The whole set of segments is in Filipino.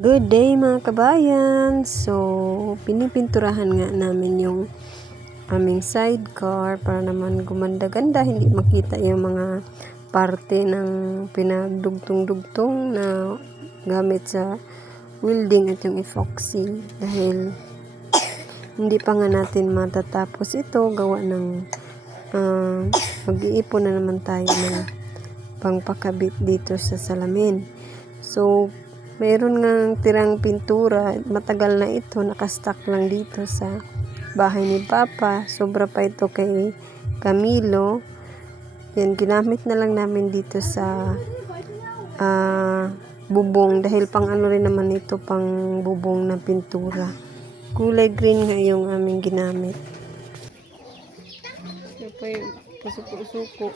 Good day mga kabayan! So, pinipinturahan nga namin yung aming sidecar para naman gumanda-ganda, hindi makita yung mga parte ng pinagdugtong-dugtong na gamit sa welding at yung epoxy dahil hindi pa nga natin matatapos ito gawa ng mag-iipon na naman tayo ng pangpakabit dito sa salamin. So, mayroon nga tirang pintura, matagal na ito, nakastock lang dito sa bahay ni Papa. Sobra pa ito kay Camilo. Yan, ginamit na lang namin dito sa bubong dahil pang ano rin naman ito, pang bubong na pintura. Kulay green nga yung aming ginamit. Ito pa yung pasuko-suko.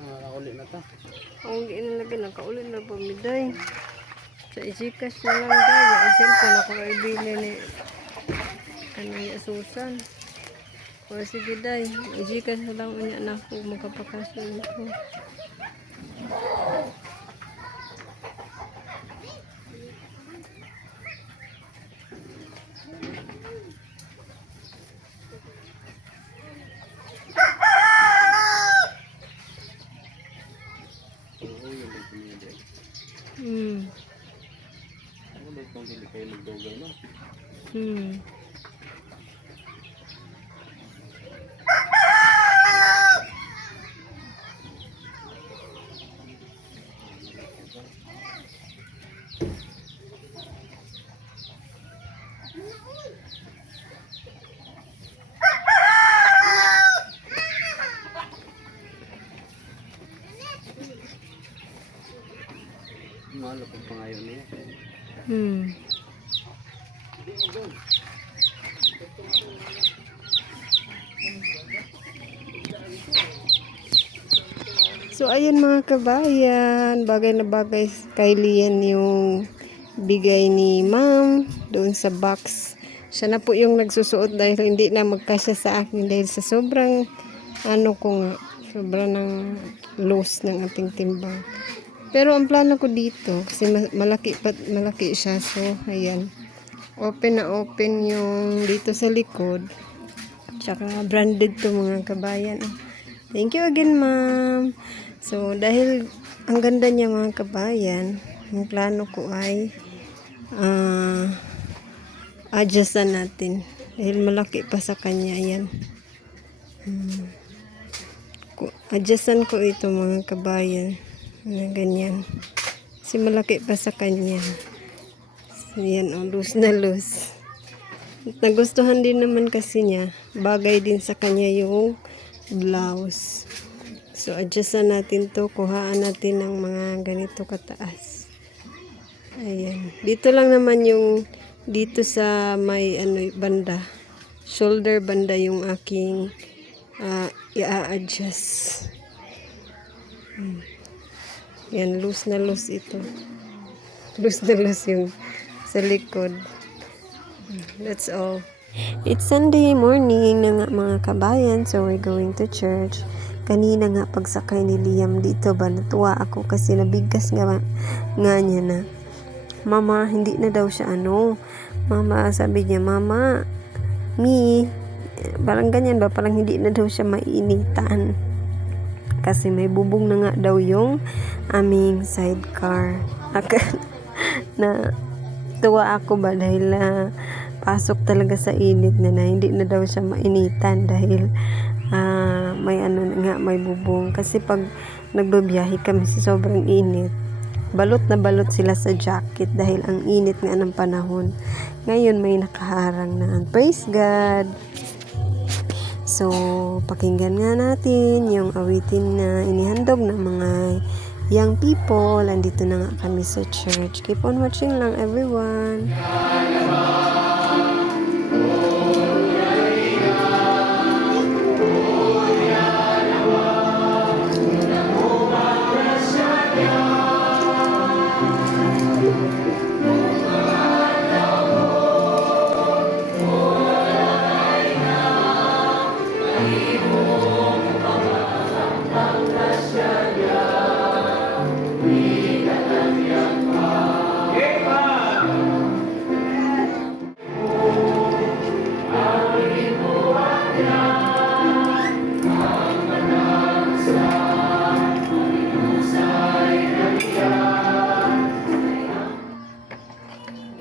Nakaulit na ta. Ang inilagay, nakaulit na po miday. Sa isikas na lang dahil. Ang cellphone ako kaibili ni kanang Susan. O sige day, isikas na lang unya na ako magkapakasun ko. Ano ba itong hindi kayo magdogal no? Mahal akong pangayon niya. So ayun mga kabayan, bagay na bagay kay Lian yung bigay ni ma'am doon sa box. Siya na po yung nagsusuot dahil hindi na magkasya sa akin dahil sa sobrang sobrang ng loose ng ating timbang. Pero ang plano ko dito kasi malaki siya, so ayan. Open na open yung dito sa likod. Tsaka branded to mga kabayan. Thank you again, ma'am. So, dahil ang ganda niya mga kabayan, ang plano ko ay adjustan natin. Dahil malaki pa sa kanya, yan. Adjustan ko ito mga kabayan. Ganyan. Kasi malaki pa sa kanya. So, yan, loose na loose. Nagustuhan din naman kasi niya. Bagay din sa kanya yung blouse. So, adjustan natin to. Kuhaan natin ng mga ganito kataas. Ayan. Dito lang naman yung dito sa may banda. Shoulder banda yung aking i-adjust. Yan, loose na loose ito. Loose na loose yung sa likod. That's all. It's Sunday morning na nga mga kabayan, so we're going to church. Kanina nga pagsakay ni Liam dito ba, natuwa ako kasi nabigkas nga niya na. Mama, hindi na daw siya Mama, sabi niya, Mama, parang ganyan ba, parang hindi na daw siya mainitan. Kasi may bubong na nga daw yung aming sidecar. Na tuwa ako ba dahil pasok talaga sa init na hindi na daw siya mainitan dahil may bubong. Kasi pag nagbabiyahe kami sa sobrang init, balot na balot sila sa jacket dahil ang init nga ng panahon. Ngayon may nakaharang na. Praise God! So, pakinggan nga natin yung awitin na inihandog ng mga young people. Andito na nga kami sa church. Keep on watching lang, everyone.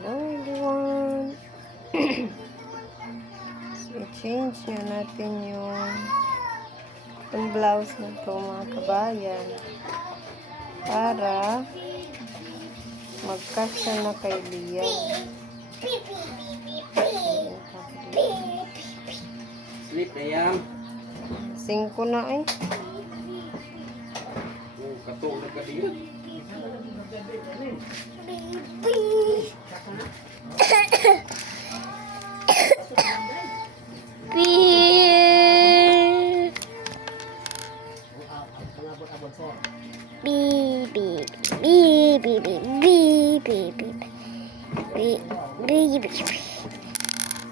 Hello everyone. So, i-change nga natin yung blouse na to mga kabayan para magkasya na kay Liam. Sleep na yan. 5 na eh. Oh, katulog ka diyan.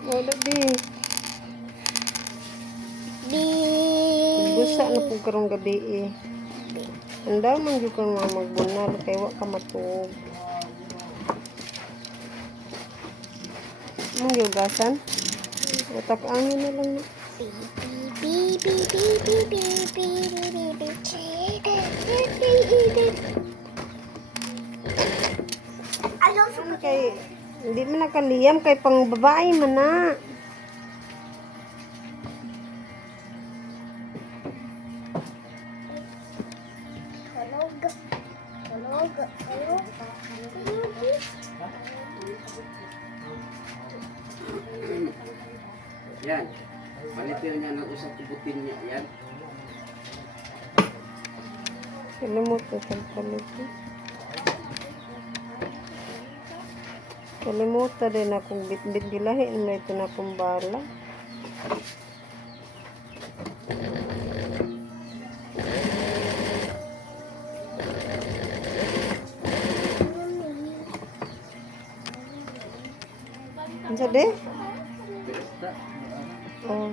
Wala di. Gusa na po karong gabi eh. Anda man jud kang mga magbunal kay wa ka matug. Mong yugasan? Utak angin na lang. Ano kay hindi man nakaliyam kay pang babae man na. Yan. Palitin niya ng usap tubutin niya. Yan. Kalimutan sa palit. Kalimutan din akong bit-bit gilahin na ito na akong bala. Ano sa de? Basta. Oh.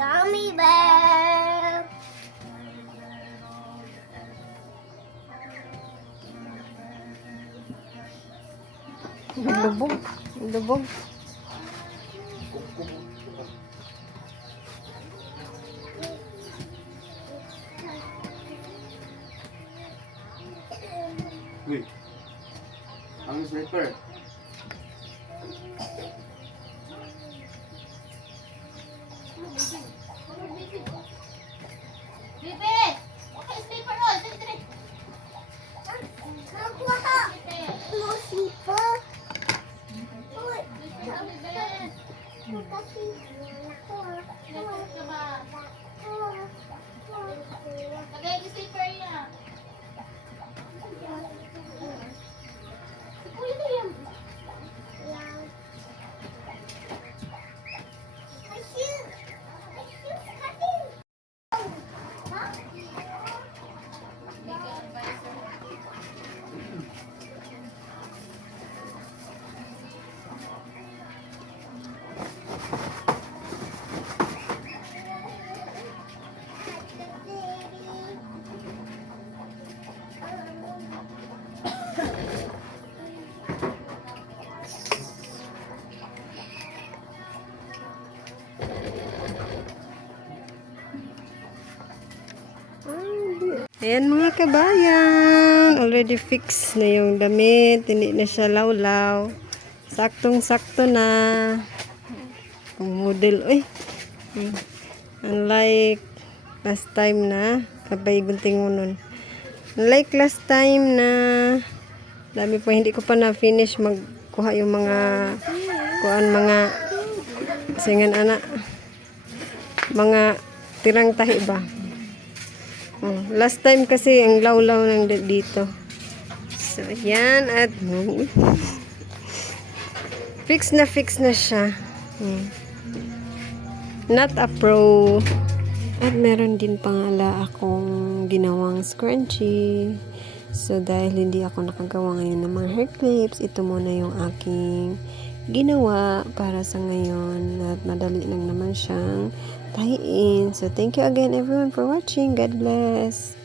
Gummy bear. Lubog. Lubog. Uy. Ang sniper. Bibi! Okay, sleeper roll. Dali. Nakuha ka. No sleeper. Uy. Lagay yung sleeper niya. Uy, ito yan. Ayan mga kabayan, already fixed na yung damit, hindi na siya lawlaw. Saktong-sakto na. Ang model, uy. Unlike last time na, kabay gunting nun. Unlike last time na, dami pa, hindi ko pa na-finish magkuha yung mga singan anak. Mga tirang tahi ba? Last time kasi ang lawlaw ng dito. So, yan. At fix na siya. Not a pro. At meron din pangala akong ginawang scrunchie. So, dahil hindi ako nakagawa ngayon ng mga hair clips, ito muna yung aking ginawa para sa ngayon. At madali lang naman siyang tahiin. So, thank you again everyone for watching. God bless.